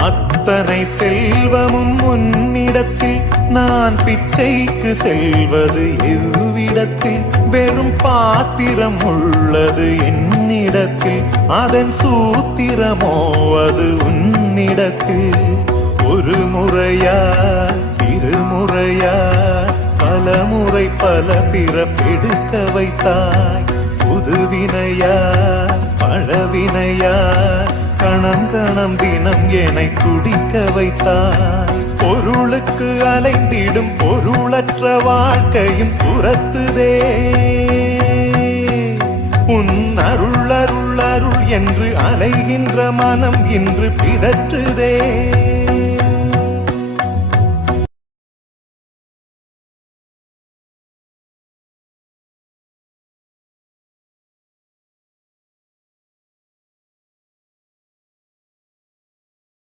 அத்தனை செல்வமும் உன்னிடத்தில் நான் பிச்சைக்கு செல்வது எவ்விடத்தில் வெறும் பாத்திரம் உள்ளது என்னிடத்தில் அதன் சூத்திரமோ அது உன்னிடத்தில் ஒரு முறையா இருமுறையா பல முறை பல பிறப்பெடுக்க வைத்தாய் புதுவினையா பழவினையா கணம் கணம் தினம் என்னை துடிக்க வைத்தாய் பொருளுக்கு அலைந்திடும் பொருளற்ற வாழ்க்கையும் துரத்துதே உன் அருள் அருள் அருள் என்று அலைகின்ற மனம் இன்று பிதற்றுதே